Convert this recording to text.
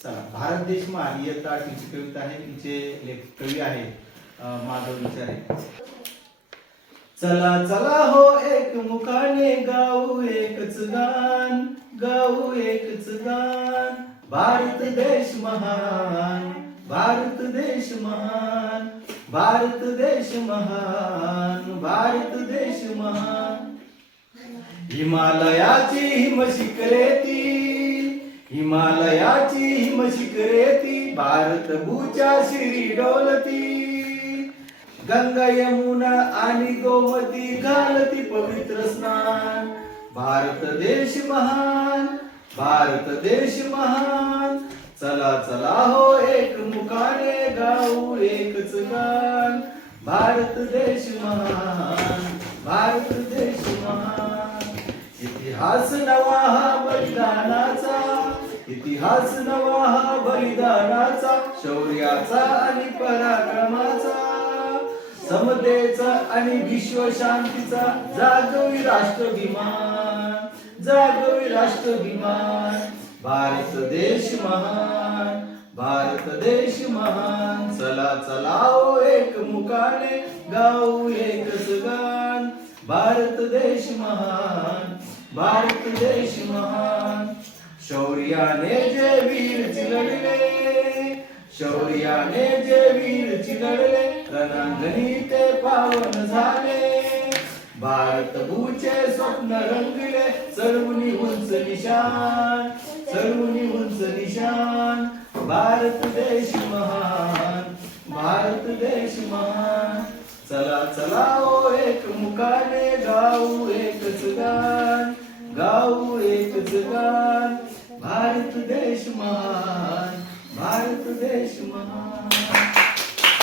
चला, भारत देश महान इयत्ता आठवीची कविता आहे. तिचे कवी आहे माधव विचारे. चला चला हो एक मुखाने गाऊ एकच गान, गाऊ एकच गान. भारत देश महान, भारत देश महान, भारत देश महान, भारत देश महान. हिमालयाची हिमशिखरे ती, हिमालयाची हिमशिखरे ती, भारत भूच्या शिरी डोलती. गंगा यमुना आणि गोमती घालती पवित्र स्नान. भारत देश महान, भारत देश महान. चला चला हो एक मुखाने गाऊ एकच गान. भारत देश महान, भारत देश महान. इतिहास नवा हा बलिदानाचा, इतिहास नवा हा बलिदानाचा, शौर्याचा आणि पराक्रमाचा, समतेचा आणि विश्वशांतीचा. जागवी राष्ट्राभिमान, जागवी राष्ट्राभिमान. भारत देश महान, भारत देश महान. चला चला हो एक मुखाने गाऊ एकच गान. भारत देश महान, भारत देश महान. शौर्याने जे वीर चिरडले, शौर्याने जे वीर चिरडले, रणांगणी ते पावन झाले. भारत भूचे स्वप्न रंगले, चढवून उंच निशान, चढवून उंच निशान. भारत देश महान, भारत देश महान. चला चला हो एक मुखाने गाऊ एकच गान, गाऊ एकच गान. भारत देश महान, भारत देश महान.